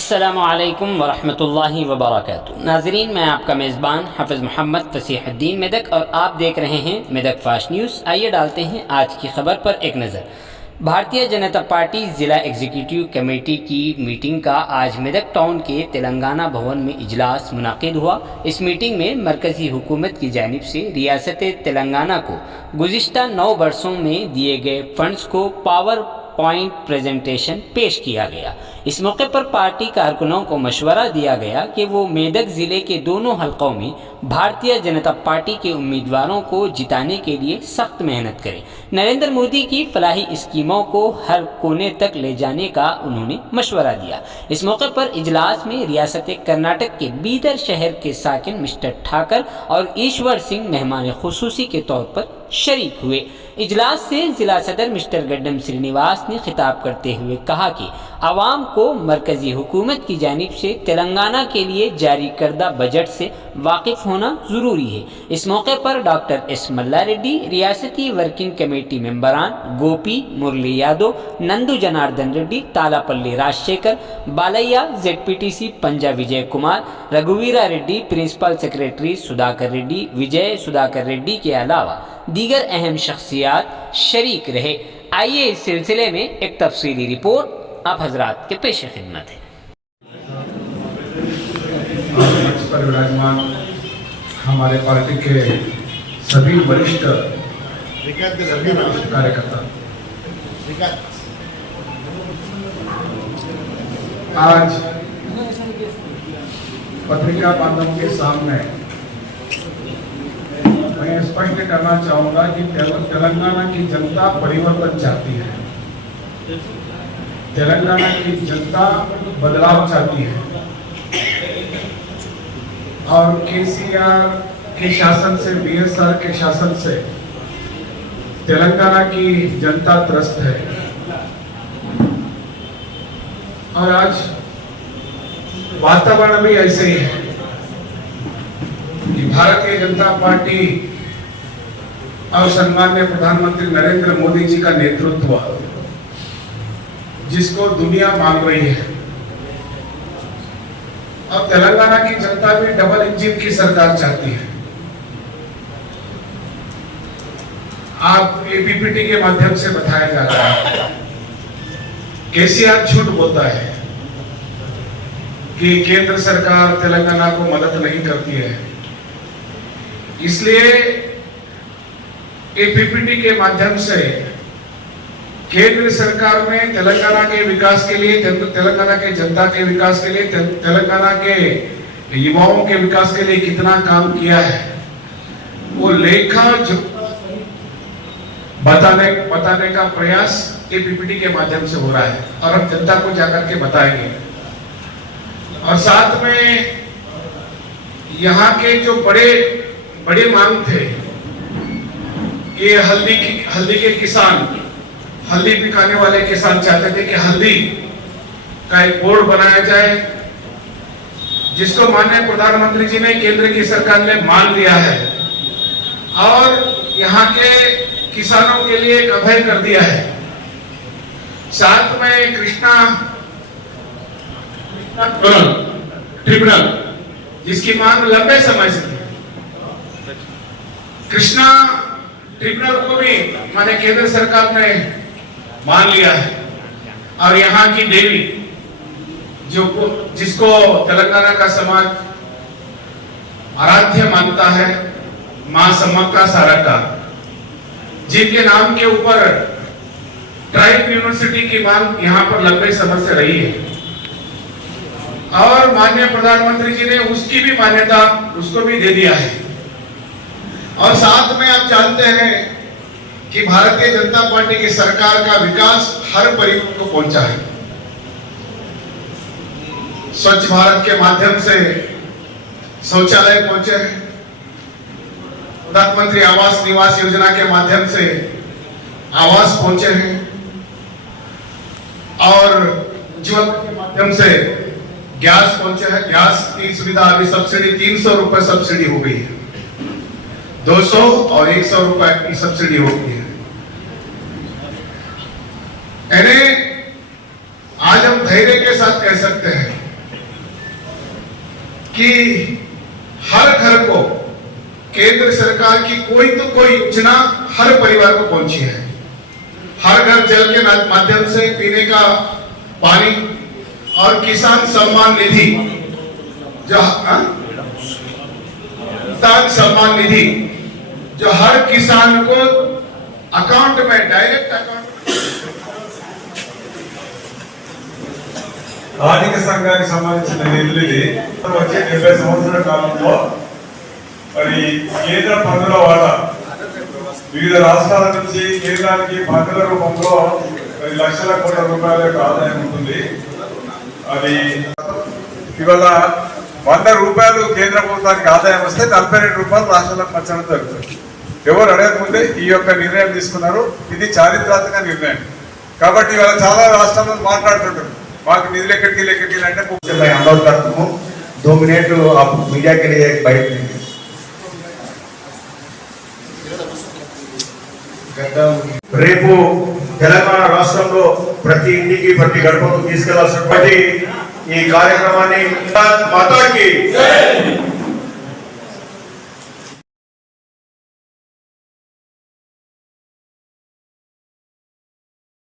अस्सलामुअलैकुम वरहमतुल्लाहि वबरकातुहू। नाज़रीन, मैं आपका मेज़बान हाफ़िज़ मोहम्मद फ़सीहुद्दीन मेदक और आप देख रहे हैं मेदक फास्ट न्यूज़। आइए डालते हैं आज की खबर पर एक नज़र। भारतीय जनता पार्टी ज़िला एग्जीक्यूटिव कमेटी की मीटिंग का आज मेदक टाउन के तेलंगाना भवन में इजलास मुनाकिद हुआ। इस मीटिंग में मरकज़ी हुकूमत की जानिब से रियासत तेलंगाना को गुज़िश्ता 9 वर्षों में दिए गए फंड्स को पावर पॉइंट प्रेजेंटेशन पेश किया गया। इस मौके पर पार्टी कारकुनों को मशवरा दिया गया कि वो मेदक ज़िले के दोनों हलकों में भारतीय जनता पार्टी के उम्मीदवारों को जिताने के लिए सख्त मेहनत करें। नरेंद्र मोदी की फलाही स्कीमों को हर कोने तक ले जाने का उन्होंने मशवरा दिया। इस मौके पर इजलास में रियासत कर्नाटक के बीदर शहर के साकिन मिस्टर ठाकर और ईश्वर सिंह मेहमान खुसूसी के तौर पर शरीक हुए। इजलास से जिला सदर मिस्टर गड्डम श्रीनिवास ने खिताब करते हुए कहा कि आवाम को मरकजी हुकूमत की जानिब से तेलंगाना के लिए जारी करदा बजट से वाकिफ होना ज़रूरी है। इस मौके पर डॉक्टर एस मल्ला रेड्डी, रियासती वर्किंग कमेटी मेंबरान गोपी मुरली यादव, नंदू जनार्दन रेड्डी, तालापल्ली राजशेखर, बालैया, ZPTC पंजा विजय कुमार, रघुवीरा रेड्डी, प्रिंसिपल सेक्रेटरी सुधाकर रेड्डी, विजय सुधाकर रेड्डी के अलावा दीगर अहम शख्सियात शरीक रहे। आइए इस सिलसिले में एक तफसीली रिपोर्ट आप हजरात के पेश खिदमत है। पर विराजमान हमारे पार्टी के सभी वरिष्ठ कार्यकर्ता, आज पत्रिका बांधवों के सामने मैं स्पष्ट करना चाहूंगा कि तेलंगाना की जनता परिवर्तन चाहती है। तेलंगाना की जनता बदलाव चाहती है और केसीआर के शासन से, BSR के शासन से तेलंगाना की जनता त्रस्त है। और आज वातावरण भी ऐसे ही है कि भारतीय जनता पार्टी और सम्माननीय प्रधानमंत्री नरेंद्र मोदी जी का नेतृत्व जिसको दुनिया मांग रही है। अब तेलंगाना की जनता भी डबल इंजन की सरकार चाहती है। आप APPT के माध्यम से बताया जा रहा है, केसीआर झूठ बोलता है कि केंद्र सरकार तेलंगाना को मदद नहीं करती है। इसलिए APPT के माध्यम से केंद्र सरकार ने तेलंगाना के विकास के लिए, तेलंगाना के जनता के विकास के लिए, तेलंगाना के युवाओं के विकास के लिए कितना काम किया है वो लेखा बताने का प्रयास APPT के माध्यम से हो रहा है और हम जनता को जाकर के बताएंगे। और साथ में यहाँ के जो बड़े मांग थे, ये हल्दी के किसान, हल्दी पिकाने वाले किसान चाहते थे कि हल्दी का एक बोर्ड बनाया जाए, जिसको माननीय प्रधानमंत्री जी ने, केंद्र की सरकार ने मान लिया है और यहाँ के किसानों के लिए एक अभय कर दिया है। साथ में कृष्णा ट्रिब्यूनल जिसकी मांग लंबे समय से थी, कृष्णा ट्रिब्यूनल को भी माने केंद्र सरकार ने मान लिया है। और यहाँ की देवी जिसको तेलंगाना का समाज आराध्य मानता है, मां सम्मक्का सारक्का, जिनके नाम के ऊपर ट्राइब यूनिवर्सिटी की मांग यहाँ पर लंबे समय से रही है और माननीय प्रधानमंत्री जी ने उसकी भी मान्यता उसको भी दे दिया है। और साथ में आप जानते हैं कि भारतीय जनता पार्टी की सरकार का विकास हर परिवार को पहुंचा है। स्वच्छ भारत के माध्यम से शौचालय पहुंचे हैं, प्रधानमंत्री आवास निवास योजना के माध्यम से आवास पहुंचे हैं और उज्ज्वला के माध्यम से गैस पहुंचे हैं। गैस की सुविधा अभी सब्सिडी 300 रुपए सब्सिडी हो गई है, 200 और 100 रुपए की सब्सिडी हो गई है। यानी आज हम धैर्य के साथ कह सकते हैं कि हर घर को केंद्र सरकार की कोई तो कोई योजना हर परिवार को पहुंची है। हर घर जल के माध्यम से पीने का पानी और किसान सम्मान निधि जो किसान सम्मान निधि जो हर किसान को अकाउंट में डायरेक्ट अकाउंट ఆర్థిక సంఘానికి సంబంధించిన నిధులు ఇది వచ్చే 70 సంవత్సరాల కాలంలో మరి కేంద్ర పన్నుల వాటా వివిధ రాష్ట్రాల నుంచి కేంద్రానికి పన్నుల రూపంలో లక్షల కోట్ల రూపాయల యొక్క ఆదాయం ఉంటుంది. అది ఇవాళ 100 రూపాయలు కేంద్ర ప్రభుత్వానికి ఆదాయం వస్తే 42 రూపాయలు రాష్ట్రాలకు పంచడం జరుగుతుంది. ఎవరు అడగకముందే ఈ యొక్క నిర్ణయం తీసుకున్నారు. ఇది చారిత్రాత్మక నిర్ణయం కాబట్టి ఇవాళ చాలా రాష్ట్రాల్లో మాట్లాడుతుంటారు मार्ग निधि लेकर के मैं अनुरोध करता हूँ 2 मिनट आप मीडिया के लिए बैठ दीजिए। రేపు తెలంగాణ రాష్ట్రంలో ప్రతి ఇంటికి ప్రతి గడపకు తీసుకెళ్లాల్సినటువంటి ఈ కార్యక్రమాన్ని మాతాకి